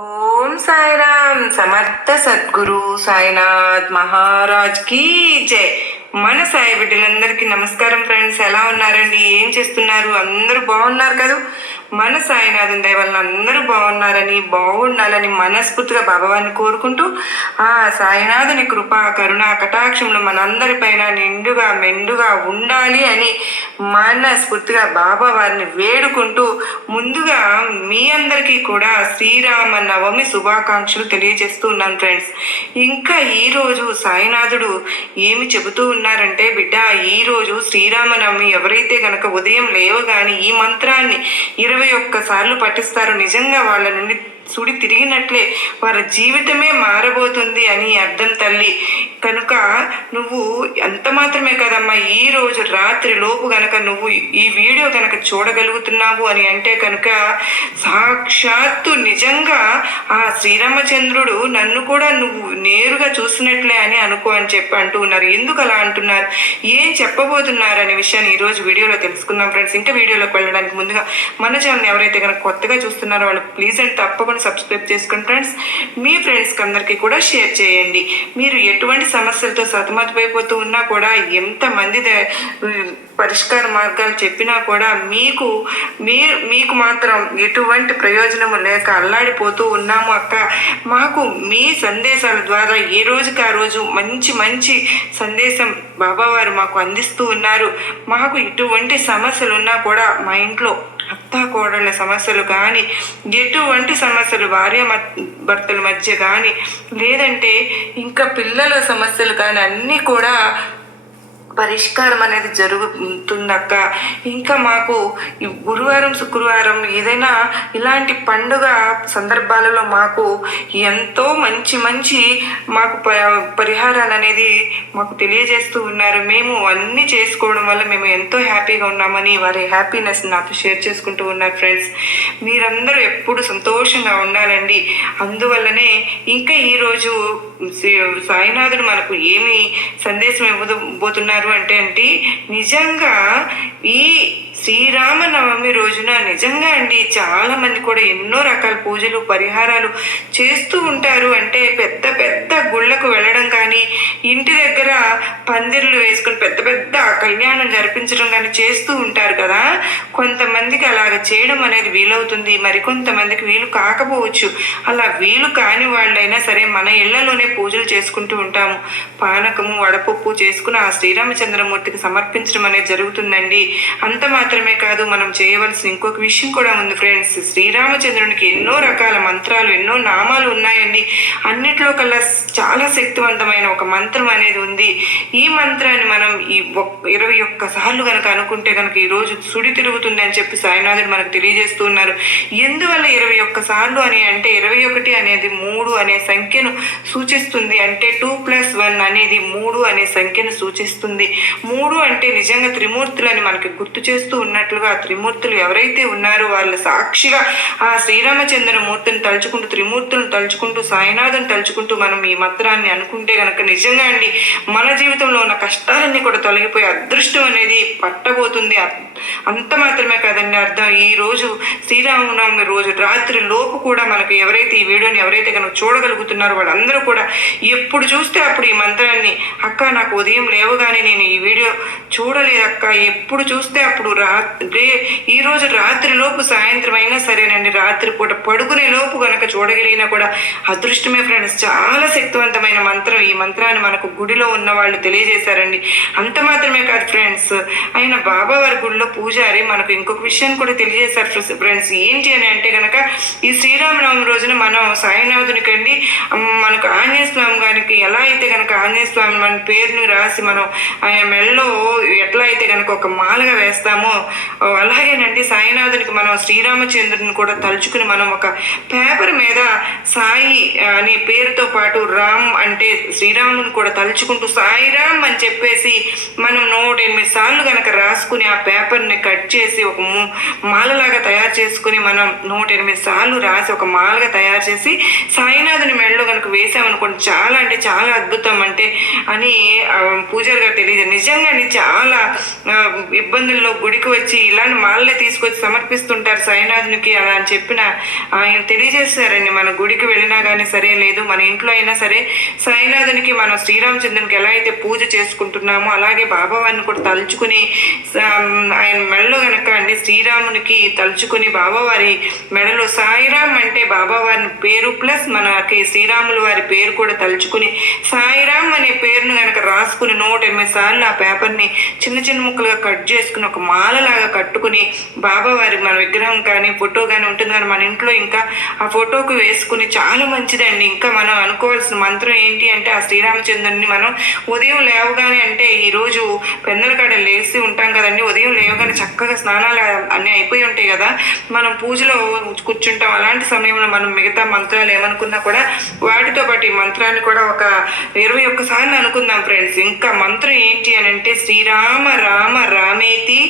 ఓం సాయిరామ్ సమర్థ సద్గురు సాయినాథ్ మహారాజ్ కి జై. మన సాయి బిడ్డలందరికీ నమస్కారం ఫ్రెండ్స్. ఎలా ఉన్నారండి? ఏం చేస్తున్నారు? అందరూ బాగున్నారు కదా? మన సాయినాథుని దయ వలన అందరూ బాగున్నారని, బాగుండాలని మనస్ఫూర్తిగా బాబావారిని కోరుకుంటూ ఆ సాయినాథుని కృప కరుణ కటాక్షంలో మనందరిపైన నిండుగా మెండుగా ఉండాలి అని మనస్ఫూర్తిగా బాబావారిని వేడుకుంటూ ముందుగా మీ అందరికీ కూడా శ్రీరామ నవమి శుభాకాంక్షలు తెలియజేస్తూ ఉన్నాను ఫ్రెండ్స్. ఇంకా ఈరోజు సాయినాథుడు ఏమి చెబుతూ ఉన్నారంటే, బిడ్డ, ఈరోజు శ్రీరామనవమి ఎవరైతే గనక ఉదయం లేవగానే ఈ మంత్రాన్ని 21 సార్లు పఠిస్తారో నిజంగా వాళ్ళ నుండి సుడి తిరిగినట్లే వారి జీవితమే మారబోతుంది అని అర్థం తల్లి. కనుక నువ్వు అంత మాత్రమే కదమ్మా, ఈరోజు రాత్రి లోపు గనక నువ్వు ఈ వీడియో కనుక చూడగలుగుతున్నావు అని అంటే కనుక సాక్షాత్తు నిజంగా ఆ శ్రీరామచంద్రుడు నన్ను కూడా నువ్వు నేరుగా చూసినట్లే అని అనుకో అని చెప్పి అంటూ ఉన్నారు. ఎందుకు అలా అంటున్నారు, ఏం చెప్పబోతున్నారు అనే విషయాన్ని ఈరోజు వీడియోలో తెలుసుకుందాం ఫ్రెండ్స్. ఇంకా వీడియోలోకి వెళ్ళడానికి ముందుగా మన ఛానల్ ఎవరైతే కనుక కొత్తగా చూస్తున్నారో వాళ్ళు ప్లీజ్ అండ్ తప్పకుండా సబ్స్క్రైబ్ చేసుకోండి ఫ్రెండ్స్. మీ ఫ్రెండ్స్కి అందరికీ కూడా షేర్ చేయండి. మీరు ఎటువంటి సమస్యలతో సతమతమైపోతూ ఉన్నా కూడా, ఎంతమంది పరిష్కార మార్గాలు చెప్పినా కూడా మీకు మాత్రం ఎటువంటి ప్రయోజనము లేక అల్లాడిపోతూ ఉన్నాము అక్క, మాకు మీ సందేశాల ద్వారా ఏ రోజుకి ఆ రోజు మంచి మంచి సందేశం బాబావారు మాకు అందిస్తూ ఉన్నారు. మాకు ఎటువంటి సమస్యలు ఉన్నా కూడా మా ఇంట్లో అత్తా కోడళ్ళ సమస్యలు కానీ, ఎటువంటి సమస్యలు భార్య భర్తల మధ్య కానీ, లేదంటే ఇంకా పిల్లల సమస్యలు కానీ అన్నీ కూడా పరిష్కారం అనేది జరుగుతుందక్క. ఇంకా మాకు గురువారం శుక్రవారం ఏదైనా ఇలాంటి పండుగ సందర్భాలలో మాకు ఎంతో మంచి మాకు పరిహారాలు అనేది మాకు తెలియజేస్తూ ఉన్నారు. మేము అన్నీ చేసుకోవడం వల్ల మేము ఎంతో హ్యాపీగా ఉన్నామని వారి హ్యాపీనెస్ నాతో షేర్ చేసుకుంటూ ఉన్నారు ఫ్రెండ్స్. మీరందరూ ఎప్పుడు సంతోషంగా ఉండాలండి. అందువల్లనే ఇంకా ఈరోజు సాయినాథుడు మనకు ఏమి సందేశం ఇవ్వబోతున్నారు అంటే నిజంగా ఈ శ్రీరామనవమి రోజున నిజంగా అండి చాలా మంది కూడా ఎన్నో రకాల పూజలు పరిహారాలు చేస్తూ ఉంటారు. అంటే పెద్ద పెద్ద గుళ్ళకు వెళ్ళడం కానీ, ఇంటి దగ్గర పందిర్లు వేసుకుని పెద్ద పెద్ద కళ్యాణం జరిపించడం కానీ చేస్తూ ఉంటారు కదా. కొంతమందికి అలాగ చేయడం అనేది వీలవుతుంది, మరికొంతమందికి వీలు కాకపోవచ్చు. అలా వీలు కాని వాళ్ళైనా సరే మన ఇళ్లలోనే పూజలు చేసుకుంటూ ఉంటాము. పానకము వడపప్పు చేసుకుని ఆ శ్రీరామచంద్రమూర్తికి సమర్పించడం అనేది జరుగుతుందండి. అంత మాత్రమే కాదు, మనం చేయవలసిన ఇంకొక విషయం కూడా ఉంది ఫ్రెండ్స్. శ్రీరామచంద్రునికి ఎన్నో రకాల మంత్రాలు, ఎన్నో నామాలు ఉన్నాయండి. అన్నిట్లో కల్లా చాలా శక్తివంతమైన ఒక మంత్రం అనేది ఉంది. ఈ మంత్రాన్ని మనం ఈ 21 సార్లు కనుక అనుకుంటే కనుక ఈరోజు సుడి తిరుగుతుంది అని చెప్పి సాయినాథుడు మనకు తెలియజేస్తూ ఉన్నారు. ఎందువల్ల 21 సార్లు అని అంటే 21 అనేది 3 అనే సంఖ్యను సూచిస్తుంది. అంటే 2+1 అనేది 3 అనే సంఖ్యను సూచిస్తుంది. 3 అంటే నిజంగా త్రిమూర్తులని మనకి గుర్తు చేస్తూ ఉన్నట్లుగా, త్రిమూర్తులు ఎవరైతే ఉన్నారో వాళ్ళ సాక్షిగా ఆ శ్రీరామచంద్రమూర్తిని తలుచుకుంటూ, త్రిమూర్తులను తలుచుకుంటూ, సాయినాథుని తలుచుకుంటూ మనం ఈ మంత్రాన్ని అనుకుంటే కనుక నిజంగా అండి మన జీవితంలో ఉన్న కష్టాలన్నీ కూడా తొలగిపోయి అదృష్టం అనేది పట్టబోతుంది. అంత మాత్రమే కాదండి అర్థం, ఈ రోజు శ్రీరామనవమి రోజు రాత్రి లోపు కూడా మనకు ఎవరైతే ఈ వీడియోని ఎవరైతే కనుక చూడగలుగుతున్నారో వాళ్ళందరూ కూడా ఎప్పుడు చూస్తే అప్పుడు ఈ మంత్రాన్ని, అక్క నాకు ఉదయం లేవగానే నేను ఈ వీడియో చూడలేదక్క, ఎప్పుడు చూస్తే అప్పుడు ఈరోజు రాత్రి లోపు సాయంత్రం అయినా సరేనండి, రాత్రిపూట పడుకునే లోపు కనుక చూడగలిగినా కూడా అదృష్టమే ఫ్రెండ్స్. చాలా శక్తివంతమైన మంత్రం. ఈ మంత్రాన్ని మనకు గుడిలో ఉన్న వాళ్ళు తెలియజేశారండి. అంత మాత్రమే కాదు ఫ్రెండ్స్, ఆయన బాబావారి గుడిలో పూజారి మనకు ఇంకొక విషయాన్ని కూడా తెలియజేశారు ఫ్రెండ్స్. ఏంటి అని అంటే కనుక ఈ శ్రీరామనవమి రోజున మనం సాయినాథునికి అండి మనకు ఆంజనేయ స్వామి గారికి ఎలా అయితే కనుక ఆంజనేయ స్వామి మన పేరుని రాసి మనం ఆయన మెడలో ఎట్లా అయితే కనుక ఒక మాలగా వేస్తామో అలాగేనండి సాయినాథునికి మనం శ్రీరామచంద్రుని కూడా తలుచుకుని మనం ఒక పేపర్ మీద సాయి అనే పేరుతో పాటు రామ్ అంటే శ్రీరాముని కూడా తలుచుకుంటూ సాయిరామ్ అని చెప్పేసి మనం 108 సార్లు కనుక రాసుకుని ఆ పేపర్ని కట్ చేసి ఒక మాలలాగా తయారు చేసుకుని మనం 108 సార్లు రాసి ఒక మాలగా తయారు చేసి సాయినాథుని మెడలో కనుక వేసామనుకోండి చాలా అంటే చాలా అద్భుతం అని పూజారి గారు తెలియదు. నిజంగా చాలా ఇబ్బందుల్లో గుడికి గుడికి వచ్చి ఇలాంటి మాలలే తీసుకొచ్చి సమర్పిస్తుంటారు సాయినాథునికి అలా అని చెప్పిన ఆయన తెలియజేస్తారండి. మన గుడికి వెళ్ళినా కానీ సరే, లేదు మన ఇంట్లో అయినా సరే సాయినాథునికి మనం శ్రీరామచంద్రునికి ఎలా అయితే పూజ చేసుకుంటున్నామో అలాగే బాబావారిని కూడా తలుచుకుని ఆయన మెడలో గనక అండి శ్రీరామునికి తలుచుకుని బాబావారి మెడలో సాయిరామ్ అంటే బాబావారిని పేరు ప్లస్ మనకి శ్రీరాములు వారి పేరు కూడా తలుచుకుని సాయిరామ్ అనే పేరును గనక రాసుకుని 108 సార్లు ఆ పేపర్ని చిన్న చిన్న ముక్కలుగా కట్ చేసుకుని ఒక మాలలాగా కట్టుకుని బాబావారి మన విగ్రహం కానీ ఫోటో కానీ ఉంటుంది కానీ మన ఇంట్లో ఇంకా ఆ ఫోటోకు వేసుకుని చాలా మంచిదండి. ఇంకా మనం అనుకోవాల్సిన మంత్రం ఏంటి అంటే ఆ శ్రీరామచంద్రుని మనం ఉదయం లేవగానే అంటే ఈరోజు పెందల కాడ లేచి ఉంటాం కదండి, ఉదయం లేవగానే చక్కగా స్నానాలు అన్నీ అయిపోయి ఉంటాయి కదా, మనం పూజలో కూర్చుంటాం. అలాంటి సమయంలో మనం మిగతా మంత్రాలు ఏమనుకున్నా కూడా వాటితో పాటు ఈ మంత్రాన్ని కూడా ఒక 21 సార్లు అనుకుందాం ఫ్రెండ్స్. ఇంకా మంత్రం ఏంటి అని అంటే శ్రీరామ రామ రామేతి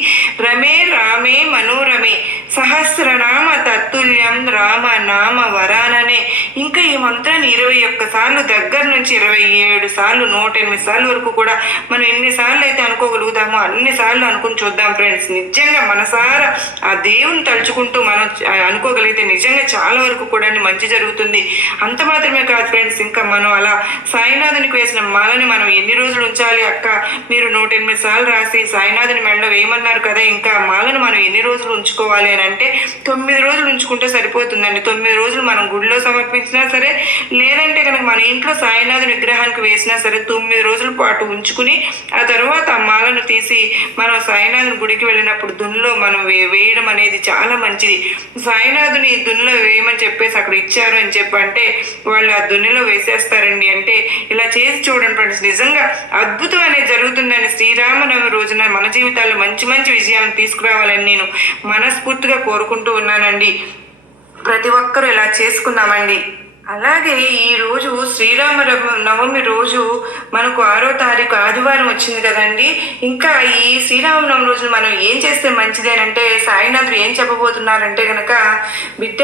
రమే రామే మనోరమే సహస్రనామ తత్తుల్యం రామ నామ వరాననే. ఇంకా ఈ మంత్రాన్ని 21 సార్లు దగ్గర నుంచి 27 సార్లు 108 సార్లు వరకు కూడా మనం ఎన్నిసార్లు అయితే అనుకోగలుగుతామో అన్నిసార్లు అనుకుని చూద్దాం ఫ్రెండ్స్. నిజంగా మనసారా ఆ దేవుని తలుచుకుంటూ మనం అనుకోగలిగితే నిజంగా చాలా వరకు కూడా మంచి జరుగుతుంది. అంత మాత్రమే కాదు ఫ్రెండ్స్, ఇంకా మనం అలా సాయినాథునికి వేసిన మాలని మనం ఎన్ని రోజులు ఉంచాలి అక్క, మీరు 108 సార్లు రాసి సాయినాథుని మెడలో వేయమన్నారు కదా, ఇంకా మాలను మనం ఎన్ని రోజులు ఉంచుకోవాలి అని అంటే 9 రోజులు ఉంచుకుంటే సరిపోతుందండి. 9 రోజులు మనం గుడిలో సమర్పించినా సరే, లేదంటే కనుక మన ఇంట్లో సాయినాథుని విగ్రహానికి వేసినా సరే 9 రోజుల పాటు ఉంచుకుని ఆ తర్వాత ఆ మాలను తీసి మనం సాయినాథుని గుడికి వెళ్ళినప్పుడు దున్నులో మనం వేయడం అనేది చాలా మంచిది. సాయినాథుని దున్నులో వేయమని చెప్పేసి అక్కడ ఇచ్చారు అని చెప్పంటే వాళ్ళు ఆ దున్నులో వేసేస్తారండి. అంటే ఇలా చేసి చూడండి ఫ్రెండ్స్, నిజంగా అద్భుతం అనేది జరుగుతుందని శ్రీరామనవమి రోజున మన జీవితాల్లో మంచి మంచి విజయాలను తీసుకురావాలని నేను మనస్ఫూర్తిగా కోరుకుంటూ ఉన్నానండి. ప్రతి ఒక్కరూ ఇలా చేసుకుందామండి. అలాగే ఈరోజు శ్రీరామ నవమి రోజు మనకు 6వ తారీఖు ఆదివారం వచ్చింది కదండి. ఇంకా ఈ శ్రీరామనవమి రోజు మనం ఏం చేస్తే మంచిది అని అంటే సాయినాథుడు ఏం చెప్పబోతున్నారంటే కనుక, బిడ్డ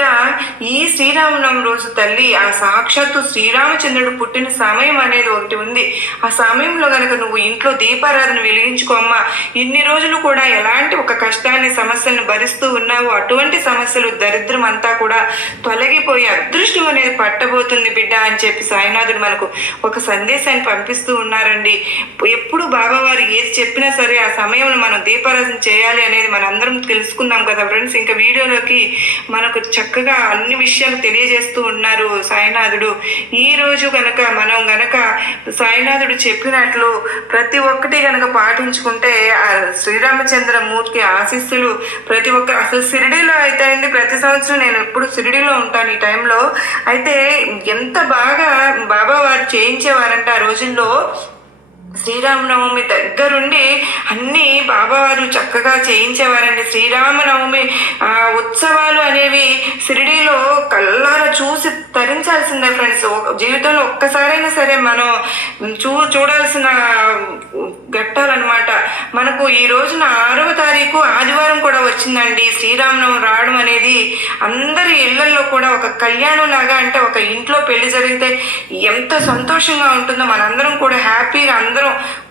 ఈ శ్రీరామనవమి రోజు తల్లి ఆ సాక్షాత్తు శ్రీరామచంద్రుడు పుట్టిన సమయం అనేది ఒకటి ఉంది. ఆ సమయంలో కనుక నువ్వు ఇంట్లో దీపారాధన వెలిగించుకోమ్మా. ఇన్ని రోజులు కూడా ఎలాంటి ఒక కష్టాన్ని సమస్యలను భరిస్తూ ఉన్నావు, అటువంటి సమస్యలు దరిద్రం అంతా కూడా తొలగిపోయి అదృష్టం అనేది పట్టబోతుంది బిడ్డ అని చెప్పి సాయినాథుడు మనకు ఒక సందేశాన్ని పంపిస్తూ ఉన్నారండి. ఎప్పుడు బాబావారు ఏది చెప్పినా సరే ఆ సమయంలో మనం దీపారాధన చేయాలి అనేది మనందరం తెలుసుకుందాం కదా ఫ్రెండ్స్. ఇంకా వీడియోలోకి మనకు చక్కగా అన్ని విషయాలు తెలియజేస్తూ ఉన్నారు సాయినాథుడు. ఈ రోజు గనక మనం గనక సాయినాథుడు చెప్పినట్లు ప్రతి ఒక్కటి గనక పాటించుకుంటే ఆ శ్రీరామచంద్రమూర్తి ఆశీస్సులు ప్రతి ఒక్క, అసలు షిరిడీలో అయితే అండి ప్రతి సంవత్సరం నేను ఎప్పుడు షిరిడీలో ఉంటాను ఈ టైంలో. అయితే ఎంత బాగా బాబావారు చేయించేవారంటే ఆ రోజుల్లో శ్రీరామనవమి దగ్గరుండి అన్నీ బాబావారు చక్కగా చేయించేవారండి. శ్రీరామనవమి ఉత్సవాలు అనేవి షిరిడీలో కళ్ళారా చూసి తరించాల్సిందే ఫ్రెండ్స్. జీవితంలో ఒక్కసారైనా సరే మనం చూడాల్సిన ఘట్టాలన్నమాట. మనకు ఈ రోజున 6వ తారీఖు ఆదివారం కూడా వచ్చిందండి. శ్రీరామనవమి రావడం అనేది అందరి ఇళ్లల్లో కూడా ఒక కళ్యాణం లాగా, అంటే ఒక ఇంట్లో పెళ్లి జరిగితే ఎంత సంతోషంగా ఉంటుందో మనందరం కూడా హ్యాపీగా అందరం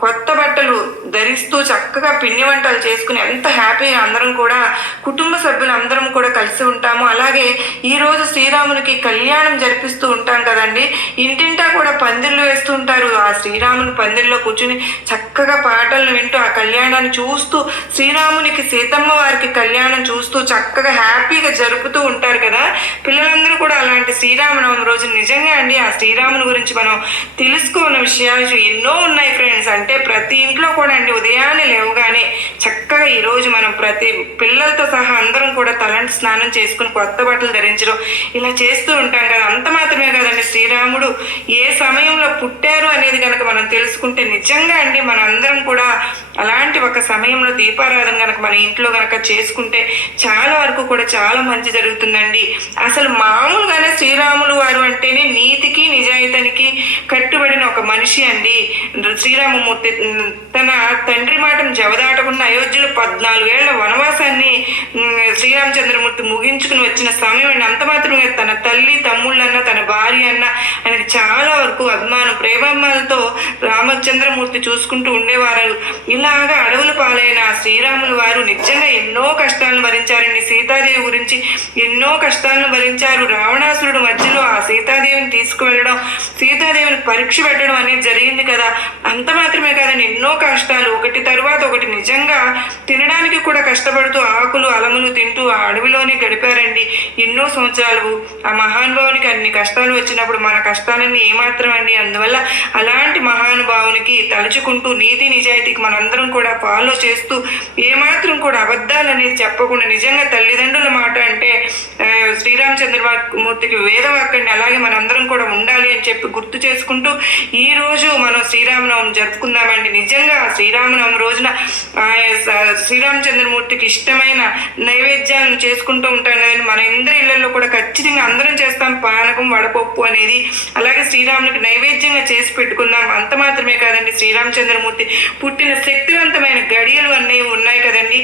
కొత్త బట్టలు ధరిస్తూ చక్కగా పిండి వంటలు చేసుకుని ఎంత హ్యాపీగా అందరం కూడా కుటుంబ సభ్యులు అందరం కూడా కలిసి ఉంటాము. అలాగే ఈరోజు శ్రీరామునికి కళ్యాణం జరిపిస్తూ ఉంటాం కదండి. ఇంటింటా కూడా పందిళ్ళు వేస్తూ ఉంటారు. ఆ శ్రీరాముని పందిల్లో కూర్చుని చక్కగా పాటలను వింటూ ఆ కళ్యాణాన్ని చూస్తూ శ్రీరామునికి సీతమ్మ వారికి కళ్యాణం చూస్తూ చక్కగా హ్యాపీగా జరుపుతూ ఉంటారు కదా పిల్లలందరూ కూడా. అలాంటి శ్రీరామనవమి రోజు నిజంగా అండి ఆ శ్రీరాముని గురించి మనం తెలుసుకోని విషయాలు ఎన్నో ఉన్నాయి ఫ్రెండ్స్. అంటే ప్రతి ఇంట్లో కూడా అండి ఉదయాన్నే లేవగానే చక్కగా ఈరోజు మనం ప్రతి పిల్లలతో సహా అందరం కూడా తలంటి స్నానం చేసుకుని కొత్త బట్టలు ధరించడం ఇలా చేస్తూ ఉంటాం కదా. అంత మాత్రమే కదండి శ్రీరాముడు ఏ సమయంలో పుట్టారు అనేది కనుక మనం తెలుసుకుంటే నిజంగా అండి మన అందరం కూడా అలాంటి ఒక సమయంలో దీపారాధన కనుక మన ఇంట్లో కనుక చేసుకుంటే చాలా వరకు కూడా చాలా మంచి జరుగుతుందండి. అసలు మామూలుగానే శ్రీరాములు వారు అంటేనే నీతికి నిజాయితీకి కట్టుబడిన ఒక మనిషి అండి. శ్రీరామమూర్తి తన తండ్రి మాటను జవదాటకుండా అయోధ్యలో 14 ఏళ్ల వనవాసాన్ని శ్రీరామచంద్రమూర్తి ముగించుకుని వచ్చిన సమయం అండి. అంత మాత్రమే తన తల్లి తమ్ముళ్ళన్నా తన భార్య భార్య అన్న ఆయనకి చాలా వరకు అభిమానం ప్రేమాభిమానాలతో రామచంద్రమూర్తి చూసుకుంటూ ఉండేవారు. ఇలాగా అడవుల పాలైన శ్రీరాములు వారు నిజంగా ఎన్నో కష్టాలను భరించారండి. సీతాదేవి గురించి ఎన్నో కష్టాలను భరించారు. రావణాసురుడు మధ్యలో ఆ సీతాదేవిని తీసుకువెళ్ళడం, సీతాదేవిని పరీక్ష పెట్టడం అనేది జరిగింది కదా. అంత మాత్రమే కాదండి, ఎన్నో కష్టాలు ఒకటి తరువాత ఒకటి నిజంగా తినడానికి కూడా కష్టపడుతూ ఆకులు అలములు తింటూ ఆ అడవిలోనే గడిపారండి ఎన్నో సంవత్సరాలు. ఆ మహానుభావునికి అన్ని కష్టాలు వచ్చినప్పుడు మన కష్టాలన్నీ ఏమాత్రం అండి. అందువల్ల అలాంటి మహానుభావునికి తలుచుకుంటూ నీతి నిజాయితీకి మనందరం కూడా ఫాలో చేస్తూ ఏమాత్రం కూడా అబద్ధాలు అనేది చెప్పకుండా నిజంగా తల్లిదండ్రుల మాట అంటే శ్రీరామచంద్రమూర్తికి వేదవాక్యండి, అలాగే మనందరం కూడా ఉండాలి అని చెప్పి గుర్తు చేసుకుంటూ ఈ రోజు మనం శ్రీరామనవమి జరుపుకుందామండి. నిజంగా శ్రీరామనవమి రోజున శ్రీరామచంద్రమూర్తికి ఇష్టమైన నైవేద్యాలను చేసుకుంటూ ఉంటాం కదండి. మన ఇందరి ఇళ్లలో కూడా ఖచ్చితంగా అందరం చేస్తాం పానకం వడపప్పు అనేది. అలాగే శ్రీరామునికి నైవేద్యంగా చేసి పెట్టుకుందాం. అంత మాత్రమే కాదండి, శ్రీరామచంద్రమూర్తి పుట్టిన శక్తివంతమైన గడియలు అనేవి ఉన్నాయి కదండి.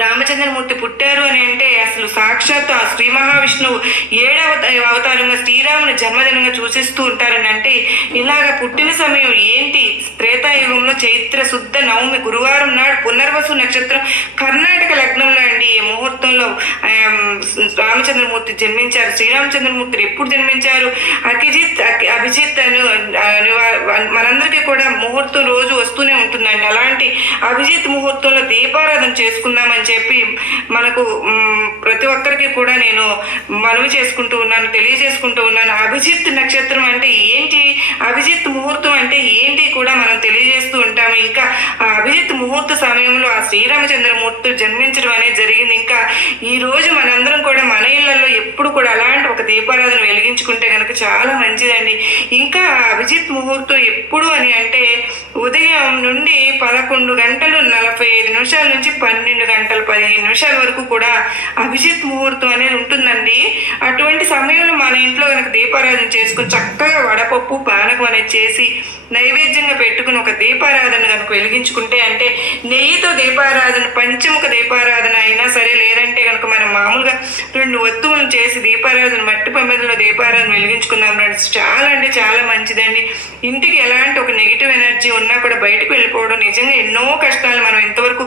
రామచంద్రమూర్తి పుట్టారు అని అంటే అసలు సాక్షాత్ ఆ శ్రీ మహావిష్ణువు 7వ అవతారంగా శ్రీరాముని జన్మదినంగా సూచిస్తూ ఉంటారని అంటే ఇలాగ పుట్టిన సమయం ఏంటి? త్రేతాయుగంలో చైత్ర శుద్ధ నవమి గురువారం నాడు పునర్వసు నక్షత్రం కర్ణాటక లగ్నంలో అండి ఈ ముహూర్తంలో రామచంద్రమూర్తి జన్మించారు. శ్రీరామచంద్రమూర్తి ఎప్పుడు జన్మించారు? అభిజిత్ అని మనందరికీ కూడా ముహూర్తం రోజు వస్తూనే ఉంటుందండి. అలాంటి అభిజిత్ ముహూర్తంలో దీపారాధన చేసుకుందామని చెప్పి మనకు ప్రతి ఒక్కరికి కూడా నేను మనవి చేసుకుంటూ ఉన్నాను, తెలియజేసుకుంటూ ఉన్నాను. అభిజిత్ నక్షత్రం అంటే ఏంటి, అభిజిత్ ముహూర్తం అంటే ఏంటి కూడా మనం తెలియజేస్తూ ఉంటాము. ఇంకా ఆ అభిజిత్ ముహూర్త సమయంలో ఆ శ్రీరామచంద్రమూర్తి జన్మించడం అనేది జరిగింది. ఇంకా ఈ రోజు మనందరం కూడా మన ఇళ్లలో ఎప్పుడు కూడా అలాంటి ఒక దీపారాధన వెలిగించుకుంటే కనుక చాలా మంచిదండి. ఇంకా అభిజిత్ ముహూర్తం ఎప్పుడు అని అంటే ఉదయం నుండి 11:45 నుంచి 12:15 వరకు కూడా అభిజిత్ ముహూర్తం అనేది ఉంటుందండి. అటువంటి సమయంలో మన ఇంట్లో కనుక దీపారాధన చేసుకుని చక్కగా వడపప్పు పానకం అనేది చేసి నైవేద్యంగా పెట్టుకుని ఒక దీపారాధన కనుక వెలిగించుకుంటే అంటే నెయ్యితో దీపారాధన, పంచముఖ దీపారాధన అయినా సరే, లేదంటే కనుక మనం మామూలుగా 2 ఒత్తులను చేసి దీపారాధన మట్టి ప్రమిదలో దీపారాధన వెలిగించుకుందాం ఫ్రెండ్స్. చాలా అంటే చాలా మంచిదండి. ఇంటికి ఎలాంటి ఒక నెగిటివ్ ఎనర్జీ ఉన్నా కూడా బయటకు వెళ్ళిపోవడం. నిజంగా ఎన్నో కష్టాలు మనం ఇంతవరకు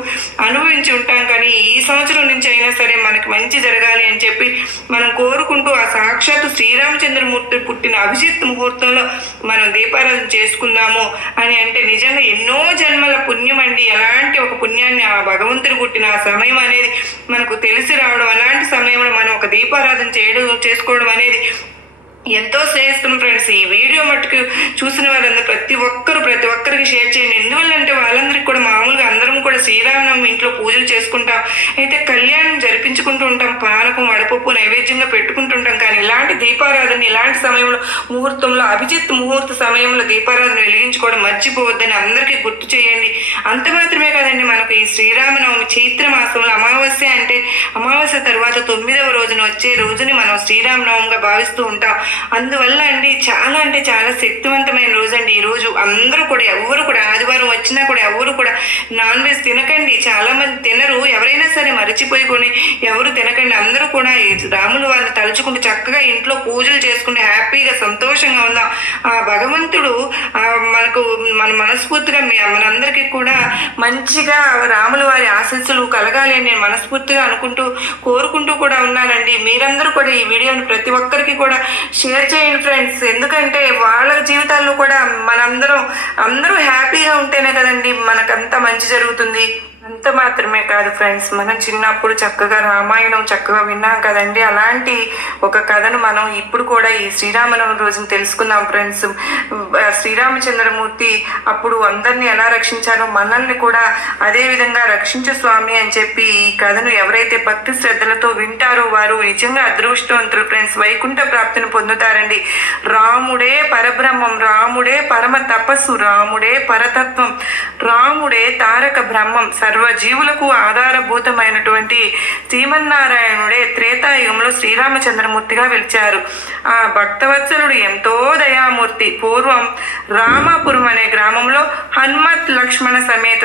అనుభవించి ఉంటాం, కానీ ఈ సంవత్సరం నుంచి అయినా సరే మనకి మంచి జరగాలి అని చెప్పి మనం కోరుకుంటూ ఆ సాక్షాత్తు శ్రీరామచంద్రమూర్తి పుట్టిన అభిజిత్ ముహూర్తంలో మనం దీపారాధన చేసుకుందాము అని అంటే నిజంగా ఎన్నో జన్మల పుణ్యం అండి. ఎలాంటి ఒక పుణ్యాన్ని ఆ భగవంతుడు పుట్టిన ఆ సమయం అనేది మనకు తెలిసి రావడం, అలాంటి సమయంలో మనం ఒక దీపారాధన చేసుకోవడం అనేది ఎంతో శ్రేయస్కరం ఫ్రెండ్స్. ఈ వీడియో మట్టుకు చూసిన వాళ్ళందరూ ప్రతి ఒక్కరికి షేర్ చేయండి. ఎందువల్లంటే వాళ్ళందరికీ కూడా మామూలుగా అందరం కూడా శ్రీరామనవమి ఇంట్లో పూజలు చేసుకుంటాం, అయితే కళ్యాణం జరిపించుకుంటూ ఉంటాం, పానకం వడపప్పు నైవేద్యంగా పెట్టుకుంటుంటాం. కానీ ఇలాంటి దీపారాధన ఇలాంటి సమయంలో ముహూర్తంలో అభిజిత్ ముహూర్త సమయంలో దీపారాధన వెలిగించుకోవడం మర్చిపోవద్దని అందరికీ గుర్తు చేయండి. అంత మాత్రమే కాదండి, మనకు ఈ శ్రీరామనవమి చైత్ర మాసంలో అమావాస్య అంటే అమావాస్య తర్వాత 9వ రోజున వచ్చే రోజుని మనం శ్రీరామనవమిగా భావిస్తూ ఉంటాం. అందువల్ల అండి చాలా అంటే చాలా శక్తివంతమైన రోజు అండి ఈ రోజు. అందరూ కూడా ఎవరు కూడా ఆదివారం వచ్చినా కూడా ఎవరు కూడా నాన్ వెజ్ తినకండి. చాలా మంది తినరు, ఎవరైనా సరే మరిచిపోయి ఎవరు తినకండి. అందరూ కూడా రాములు వారిని తలుచుకుంటూ చక్కగా ఇంట్లో పూజలు చేసుకుంటే హ్యాపీగా సంతోషంగా ఉందాం. ఆ భగవంతుడు మనకు మన మనస్ఫూర్తిగా మనందరికీ కూడా మంచిగా రాముల వారి ఆశీస్సులు కలగాలి అని నేను మనస్ఫూర్తిగా కోరుకుంటూ కూడా ఉన్నానండి. మీరందరూ కూడా ఈ వీడియోని ప్రతి ఒక్కరికి కూడా షేర్ చేయండి ఫ్రెండ్స్. ఎందుకంటే వాళ్ళ జీవితాల్లో కూడా అందరూ హ్యాపీగా ఉంటేనే కదండి మనకంతా మంచి జరుగుతుంది. అంత మాత్రమే కాదు ఫ్రెండ్స్, మనం చిన్నప్పుడు చక్కగా రామాయణం చక్కగా విన్నాం కదండి. అలాంటి ఒక కథను మనం ఇప్పుడు కూడా ఈ శ్రీరామనవమి రోజున తెలుసుకుందాం ఫ్రెండ్స్. శ్రీరామచంద్రమూర్తి అప్పుడు అందరినీ ఎలా రక్షించారో మనల్ని కూడా అదే విధంగా రక్షించు స్వామి అని చెప్పి ఈ కథను ఎవరైతే భక్తి శ్రద్ధలతో వింటారో వారు నిజంగా అదృష్టవంతులు ఫ్రెండ్స్, వైకుంఠ ప్రాప్తిని పొందుతారండి. రాముడే పరబ్రహ్మం, రాముడే పరమ తపస్సు, రాముడే పరతత్వం, రాముడే తారక బ్రహ్మం, సర్వజీవులకు ఆధారభూతమైనటువంటి శ్రీమన్నారాయణుడే త్రేతాయుగంలో శ్రీరామచంద్రమూర్తిగా వెలిచారు. ఆ భక్తవత్సలుడు ఎంతో దయామూర్తి. పూర్వం రామాపురం అనే గ్రామంలో హనుమత్ లక్ష్మణ సమేత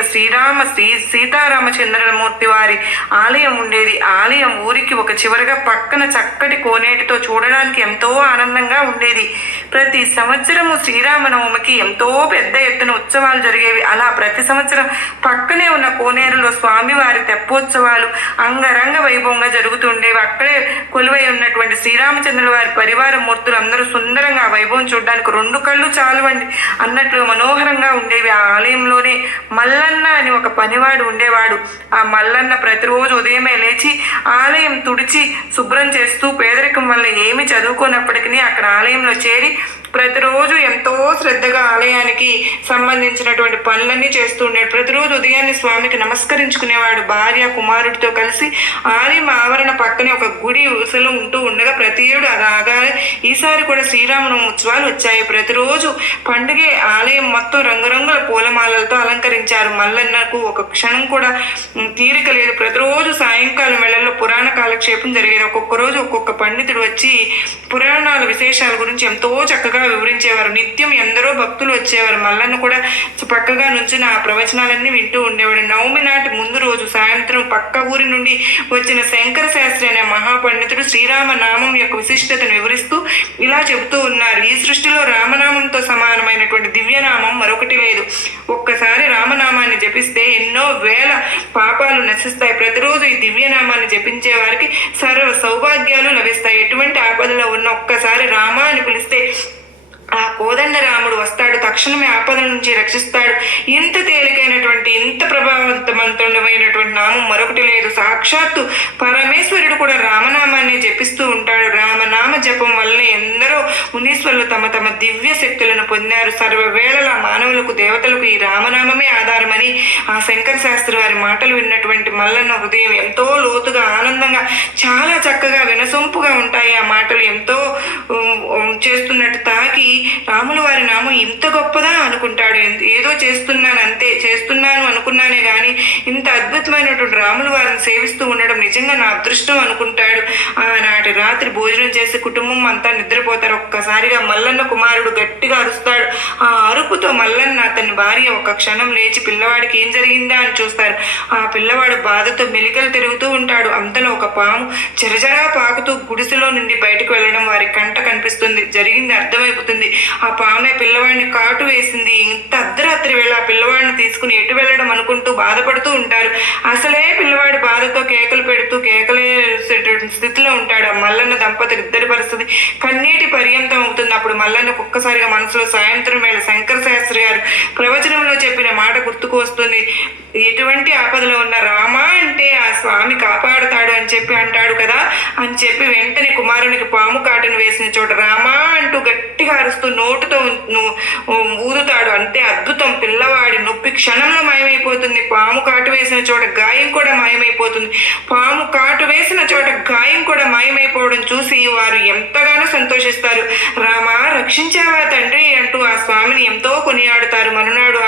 సీతారామచంద్రమూర్తి వారి ఆలయం ఉండేది. ఆలయం ఊరికి ఒక చివరగా పక్కన చక్కటి కోనేటితో చూడడానికి ఎంతో ఆనందంగా ఉండేది. ప్రతి సంవత్సరము శ్రీరామనవమికి ఎంతో పెద్ద ఎత్తున ఉత్సవాలు జరిగేవి. అలా ప్రతి సంవత్సరం పక్కనే ఉన్న కోనేరులో స్వామివారి తెప్పోత్సవాలు అంగరంగ వైభవంగా జరుగుతుండేవి. అక్కడే కొలువై ఉన్నటువంటి శ్రీరామచంద్రుల వారి పరివార మూర్తులు అందరూ సుందరంగా ఆ వైభవం చూడడానికి 2 కళ్ళు చాలువండి అన్నట్లు మనోహరంగా ఉండేవి. ఆ ఆలయంలోనే మల్లన్న అని ఒక పనివాడు ఉండేవాడు. ఆ మల్లన్న ప్రతిరోజు ఉదయమే లేచి ఆలయం తుడిచి శుభ్రం చేస్తూ పేదరికం వల్ల ఏమి చదువుకోనప్పటికీ అక్కడ ఆలయంలో చేరి ప్రతిరోజు ఎంతో శ్రద్ధగా ఆలయానికి సంబంధించినటువంటి పనులన్నీ చేస్తూ ఉండేది. ప్రతిరోజు ఉదయాన్నే స్వామికి నమస్కరించుకునేవాడు. భార్య కుమారుడితో కలిసి ఆలయం ఆవరణ పక్కనే ఒక గుడి ఉసలు ఉంటూ ఉండగా ప్రతి ఏడు అలాగానే ఈసారి కూడా శ్రీరామనవమి ఉత్సవాలు వచ్చాయి. ప్రతిరోజు పండుగే ఆలయం మొత్తం రంగురంగుల పూలమాలలతో అలంకరించారు. మల్లన్నకు ఒక క్షణం కూడా తీరిక లేదు. ప్రతిరోజు సాయంకాలం వేళల్లో పురాణ కాలక్షేపం జరిగేది. ఒక్కొక్క రోజు ఒక్కొక్క పండితుడు వచ్చి పురాణాల విశేషాల గురించి ఎంతో చక్కగా వివరించేవారు. నిత్యం ఎందరో భక్తులు వచ్చేవారు. మల్లన్న కూడా పక్కగా నుంచుని ఆ ప్రవచనాలన్నీ వింటూ ఉండేవాడు. నవమి నాటి ముందు రోజు సాయంత్రం పక్క ఊరి నుండి వచ్చిన శంకర శాస్త్రి అనే మహాపండితుడు శ్రీరామ నామం యొక్క విశిష్టతను వివరిస్తూ ఇలా చెబుతూ ఉన్నారు. ఈ సృష్టిలో రామనామంతో సమానమైనటువంటి దివ్యనామం మరొకటి లేదు. ఒక్కసారి రామనామాన్ని జపిస్తే ఎన్నో వేల పాపాలు నశిస్తాయి. ప్రతిరోజు ఈ దివ్యనామాన్ని జపించే వారికి సర్వ సౌభాగ్యాలు లభిస్తాయి. ఎటువంటి ఆపదలో ఉన్న ఒక్కసారి రామ అని పిలిస్తే ఆ కోదండ రాముడు వస్తాడు, తక్షణమే ఆపదల నుంచి రక్షిస్తాడు. ఇంత తేలికైనటువంటి ఇంత ప్రభావవంతమైనటువంటి నామం మరొకటి లేదు. సాక్షాత్తు పరమేశ్వరుడు కూడా రామనామాన్ని జపిస్తూ ఉంటాడు. రామనామ జపం వల్లనే ఎందరో మునీశ్వరులు తమ తమ దివ్య శక్తులను పొందారు. సర్వవేళలా మానవులకు దేవతలకు ఈ రామనామమే ఆధారమని ఆ శంకర శాస్త్రి వారి మాటలు విన్నటువంటి మల్లన్న హృదయం ఎంతో లోతుగా ఆనందంగా చాలా చక్కగా వినసొంపుగా ఉంటాయి. ఆ మాటలు ఎంతో చేస్తున్నట్టు తాకి రాముల వారి నామం ఇంత గొప్పదా అనుకుంటాడు. ఏదో చేస్తున్నాను అనుకున్నానే గాని ఇంత అద్భుతమైనటువంటి రాముల వారిని సేవిస్తూ ఉండడం నిజంగా నా అదృష్టం అనుకుంటాడు. ఆనాటి రాత్రి భోజనం చేసి కుటుంబం అంతా నిద్రపోతారు. ఒక్కసారిగా మల్లన్న కుమారుడు గట్టిగా అరుస్తాడు. ఆ అరుపుతో మల్లన్న అతని భార్య ఒక క్షణం లేచి పిల్లవాడికి ఏం జరిగిందా అని చూస్తారు. ఆ పిల్లవాడు బాధతో మెలికలు తిరుగుతూ ఉంటాడు. అంతలో ఒక పాము జరజరా పాకుతూ గుడిసెలో నుండి బయటకు వెళ్ళడం వారి కంట కనిపిస్తుంది. జరిగింది అర్థమైపోతుంది. ఆ పామే పిల్లవాడిని కాటు వేసింది. ఇంత అర్ధరాత్రి వేళ ఆ పిల్లవాడిని తీసుకుని ఎటు వెళ్ళడం అనుకుంటూ బాధపడుతూ ఉంటారు. అసలే పిల్లవాడి బాధతో కేకలు పెడుతూ కేకలే స్థితిలో ఉంటాడు. ఆ మల్లన్న దంపతులు ఇద్దరి పరిస్థితి కన్నీటి పర్యంతం అవుతుంది. అప్పుడు మల్లన్నకు ఒక్కసారిగా మనసులో సాయంత్రం వేళ శంకర శాస్త్రి గారు ప్రవచనంలో చెప్పిన మాట గుర్తుకు వస్తుంది. ఎటువంటి ఆపదలో ఉన్న రామా అంటే ఆ స్వామి కాపాడుతాడు అని చెప్పి అంటాడు కదా అని చెప్పి వెంటనే కుమారునికి పాము కాటును వేసిన చోట రామా అంటూ గట్టిగా అరుస్తూ నోటుతో ఊదుతాడు. అంటే అద్భుతం. పిల్లవాడి నొప్పి క్షణంలో మాయమైపోతుంది. పాము కాటు వేసిన చోట గాయం కూడా మాయమైపోతుంది. పాము కాటు వేసిన చోట గాయం కూడా మాయమైపోవడం చూసి వారు ఎంతగానో సంతోషిస్తారు. రామా రక్షించావా తండ్రి అంటూ ఆ స్వామిని ఎంతో కొనియాడుతారు. మరునాడు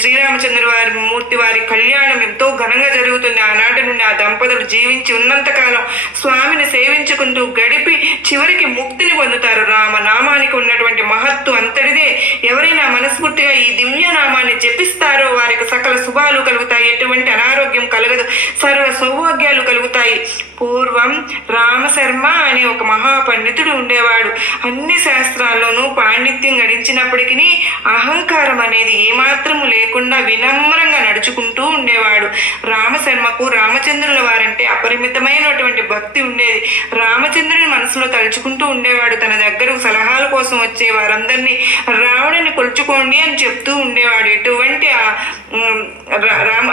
శ్రీరామచంద్ర వారి మూర్తి వారి కళ్యాణం ఎంతో ఘనంగా జరుగుతుంది. ఆనాటి నుండి ఆ దంపతులు జీవించి ఉన్నంతకాలం స్వామిని సేవించుకుంటూ గడిపి చివరికి ముక్తిని పొందుతారు. రామనామానికి ఉన్నటువంటి మహత్తు అంతటిదే. ఎవరైనా మనస్ఫూర్తిగా ఈ దివ్యనామాన్ని జపిస్తారో వారికి సకల శుభాలు కలుగుతాయి. ఎటువంటి అనారోగ్యం కలగదు. సర్వ సౌభాగ్యాలు కలుగుతాయి. పూర్వం రామశర్మ అనే ఒక మహాపండితుడు ఉండేవాడు. అన్ని శాస్త్రాల్లోనూ పాండిత్యం గడించినప్పటికీ అహంకారం అనేది ఏమాత్రము లేకుండా వినమ్రంగా నడుచుకుంటూ ఉండేవాడు. రామశర్మకు రామచంద్రుల వారంటే అపరిమితమైనటువంటి భక్తి ఉండేది. రామచంద్రుని మనసులో తలుచుకుంటూ ఉండేవాడు. తన దగ్గరకు సలహాల కోసం వచ్చే వారందరినీ రావణుని కొలుచుకోండి అని చెప్తూ ఉండేవాడు. ఎటువంటి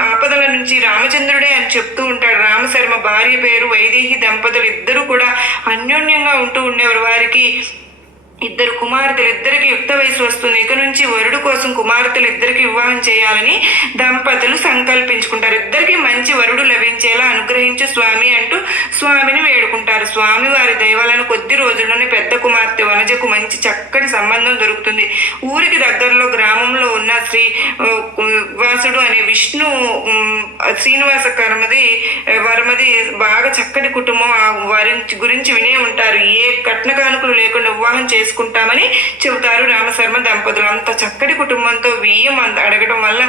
ఆపదల నుంచి రామచంద్రుడే అని చెప్తూ ఉంటాడు. రామశర్మ భార్య పేరు వైదేహి. దంపతులు ఇద్దరు కూడా అన్యోన్యంగా ఉంటూ ఉండేవారు. వారికి ఇద్దరు కుమార్తెలు, ఇద్దరికి యుక్త వయసు వస్తుంది. ఇక నుంచి వరుడు కోసం కుమార్తెలు ఇద్దరికి వివాహం చేయాలని దంపతులు సంకల్పించుకుంటారు. ఇద్దరికి మంచి వరుడు లభించేలా అనుగ్రహించు స్వామి అంటూ స్వామిని వేడుకుంటారు. స్వామి వారి దైవాలను కొద్ది రోజుల్లోనే పెద్ద కుమార్తె వనజకు మంచి చక్కటి సంబంధం దొరుకుతుంది. ఊరికి దగ్గరలో గ్రామంలో ఉన్న వాసుడు అనే విష్ణు శ్రీనివాస వర్మది బాగా చక్కటి కుటుంబం. వారి గురించి వినే ఉంటారు. ఏ కట్న కానుకలు లేకుండా వివాహం చేసుకుంటామని చెబుతారు రామశర్మ దంపతులు. అంత చక్కటి కుటుంబంతో బియ్యం అడగడం వల్ల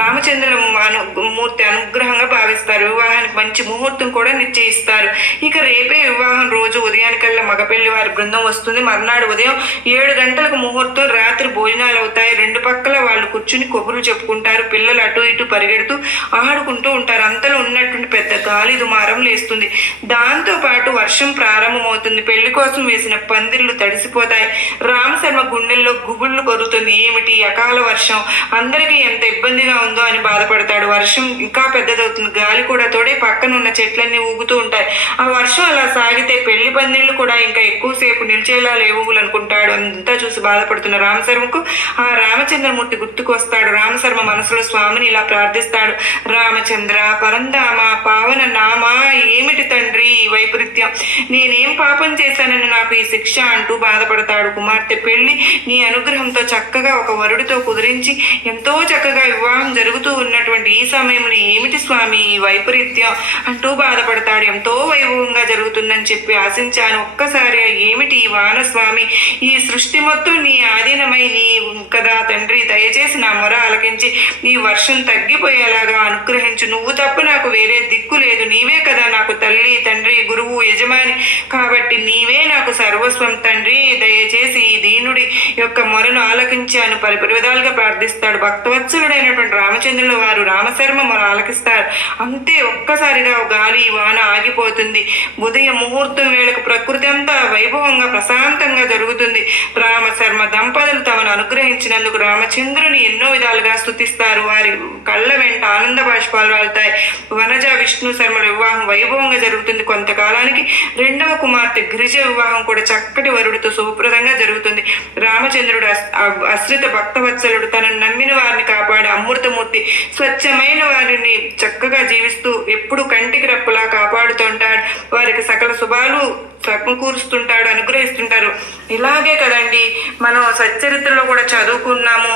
రామచంద్రమూర్తి అనుగ్రహంగా భావిస్తారు. వివాహానికి మంచి ముహూర్తం కూడా నిశ్చయిస్తారు. ఇక రేపే వివాహం రోజు ఉదయానికల్లా మగపెళ్లి వారి బృందం వస్తుంది. మర్నాడు ఉదయం 7 గంటలకు ముహూర్తం. రాత్రి భోజనాలు అవుతాయి. రెండు పక్కల వాళ్ళు కూర్చుని కబుర్లు చెప్పుకుంటారు. పిల్లలు అటు ఇటు పరిగెడుతూ ఆడుకుంటూ ఉంటారు. అంతలో ఉన్నటువంటి పెద్ద గాలి దుమారం లేస్తుంది. దాంతో పాటు వర్షం ప్రారంభమవుతుంది. పెళ్లి కోసం వేసిన పందిర్లు తడిసిపోతాయి. రామశర్మ గుండెల్లో గుబుళ్ళు కొరుతుంది. ఏమిటి అకాల వర్షం, అందరికీ ఎంత ఇబ్బందిగా ఉందో అని బాధపడతాడు. వర్షం ఇంకా పెద్దదవుతుంది. గాలి కూడా తోడే పక్కన ఉన్న చెట్లన్నీ ఊగుతూ ఉంటాయి. ఆ వర్షం అలా సాగితే పెళ్లి పందిళ్ళు కూడా ఇంకా ఎక్కువసేపు నిలిచేలా లేవు అనుకుంటాడు. అంతా చూసి బాధపడుతున్న రామశర్మకు ఆ రామచంద్రమూర్తి గుర్తుకు వస్తాడు. రామశర్మ మనసులో స్వామిని ఇలా ప్రార్థిస్తాడు. రామచంద్ర పరంధామ పావన నామా, ఏమిటి తండ్రి ఈ వైపరీత్యం, నేనేం పాపం చేశానని నాకు ఈ శిక్ష అంటూ బాధపడతాడు. కుమార్తె పెళ్లి నీ అనుగ్రహంతో చక్కగా ఒక వరుడితో కుదిరించి ఎంతో చక్కగా వివాహం జరుగుతూ ఉన్నటువంటి ఈ సమయంలో ఏమిటి స్వామి ఈ వైపరీత్యం అంటూ బాధపడతాడు. ఎంతో వైభవంగా జరుగుతుందని చెప్పి ఆశించాను. ఒక్కసారి ఏమిటి ఈ వాన స్వామి, ఈ సృష్టి మొత్తం నీ ఆధీనమై నీ కదా తండ్రి, దయచేసి నా మొర ఆలకించి ఈ వర్షం తగ్గిపోయేలాగా అనుగ్రహించు. నువ్వు తప్ప నాకు వేరే దిక్కు లేదు. నీవే కదా నాకు తల్లి, తండ్రి, గురువు, యజమాని, కాబట్టి నీవే నాకు సర్వస్వం తండ్రి. దయచేసి ఈ దీనుడి యొక్క మొరను ఆలకించాను పరిపరి విధాలుగా ప్రార్థిస్తాడు. భక్తవత్సలుడైనటువంటి రామచంద్రుల వారు రామశర్మ మొర ఆలకిస్తారు. అంతే ఒక్కసారిగా గాలి వాన ఆగిపోతుంది. ఉదయం ముహూర్తం వేళకు ప్రకృతి అంతా వైభవంగా ప్రశాంతంగా జరుగుతుంది. రామశర్మ దంపతులు తమను అనుగ్రహించినందుకు రామచంద్రుని ఎన్నో విధాలుగా స్తుతిస్తారు. వారి కళ్ళ వెంట ఆనంద బాష్పాలు రాలుతాయి. వనజ విష్ణు శర్మల వివాహం వైభవంగా జరుగుతుంది. కొంతకాలానికి రెండవ కుమార్తె గిరిజ వివాహం కూడా చక్కటి వరుడితో శుభప్రదంగా జరుగుతుంది. రామచంద్రుడు అశ్రిత భక్తవత్సలుడు, తనను నమ్మిన వారిని కాపాడే అమృతమూర్తి, స్వచ్ఛమైన వారిని చక్కగా జీవిస్తూ ఎప్పుడు కంటికి రెప్పలా కాపాడుతుంటాడు. వారికి సకల శుభాలు సమకూరుస్తుంటాడు, అనుగ్రహిస్తుంటారు. ఇలాగే కదండి మనం సచ్చరిత్రలో కూడా చదువుకున్నాము.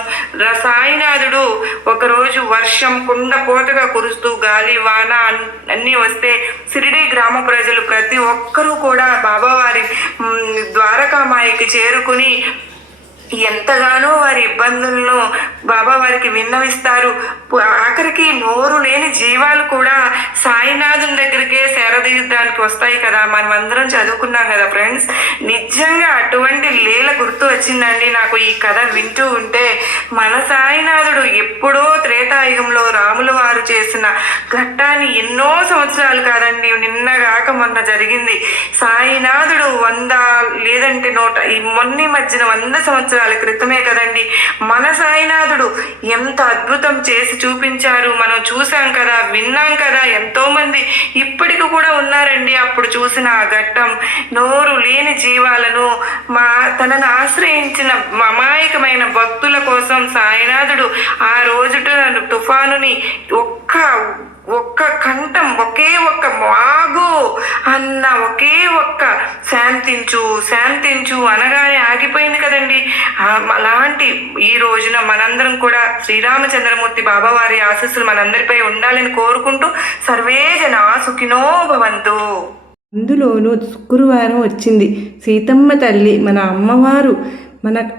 సాయినాథుడు ఒకరోజు వర్షం కుండపోతగా కురుస్తూ గాలి వాన అన్నీ వస్తే సిరిడి గ్రామ ప్రజలు ప్రతి ఒక్కరూ కూడా బాబావారి ద్వారకామాయికి చేరుకుని ఎంతగానో వారి ఇబ్బందులను బాబా వారికి విన్నవిస్తారు. ఆఖరికి నోరు లేని జీవాలు కూడా సాయినాథుని దగ్గరికే సేరదీయడానికి వస్తాయి కదా. మనం అందరం చదువుకున్నాం కదా ఫ్రెండ్స్. నిజంగా అటువంటి లీల గుర్తు వచ్చిందండి నాకు ఈ కథ వింటూ ఉంటే. మన సాయినాథుడు ఎప్పుడో త్రేతాయుగంలో రాముల వారు చేసిన ఘట్టాన్ని ఎన్నో సంవత్సరాలు కాదండి, నిన్నగాక మొన్న జరిగింది. సాయినాథుడు 100 లేదంటే 100 ఈ మొన్న మధ్యన 100 సంవత్సరాల క్రితమే కదండి మన సాయినాథుడు ఎంత అద్భుతం చేసి చూపించారు. మనం చూసాం కదా, విన్నాం కదా. ఎంతో మంది ఇప్పటికి కూడా ఉన్నారండి అప్పుడు చూసిన ఆ ఘట్టం. నోరు లేని జీవాలను తనను ఆశ్రయించిన అమాయకమైన భక్తుల కోసం సాయినాథుడు ఆ రోజుట తుఫానుని ఒక్క కంఠం, ఒకే ఒక్క వాగు అన్న ఒకే ఒక్క శాంతించు అనగానే ఆగిపోయింది కదండి. అలాంటి ఈ రోజున మనందరం కూడా శ్రీరామచంద్రమూర్తి బాబావారి ఆశీస్సులు మనందరిపై ఉండాలని కోరుకుంటూ సర్వే జనా సుఖినో భవంతు. అందులోనూ శుక్రవారం వచ్చింది. సీతమ్మ తల్లి మన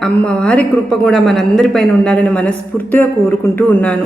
అమ్మవారి కృప కూడా మనందరిపైన ఉండాలని మనస్ఫూర్తిగా కోరుకుంటూ ఉన్నాను.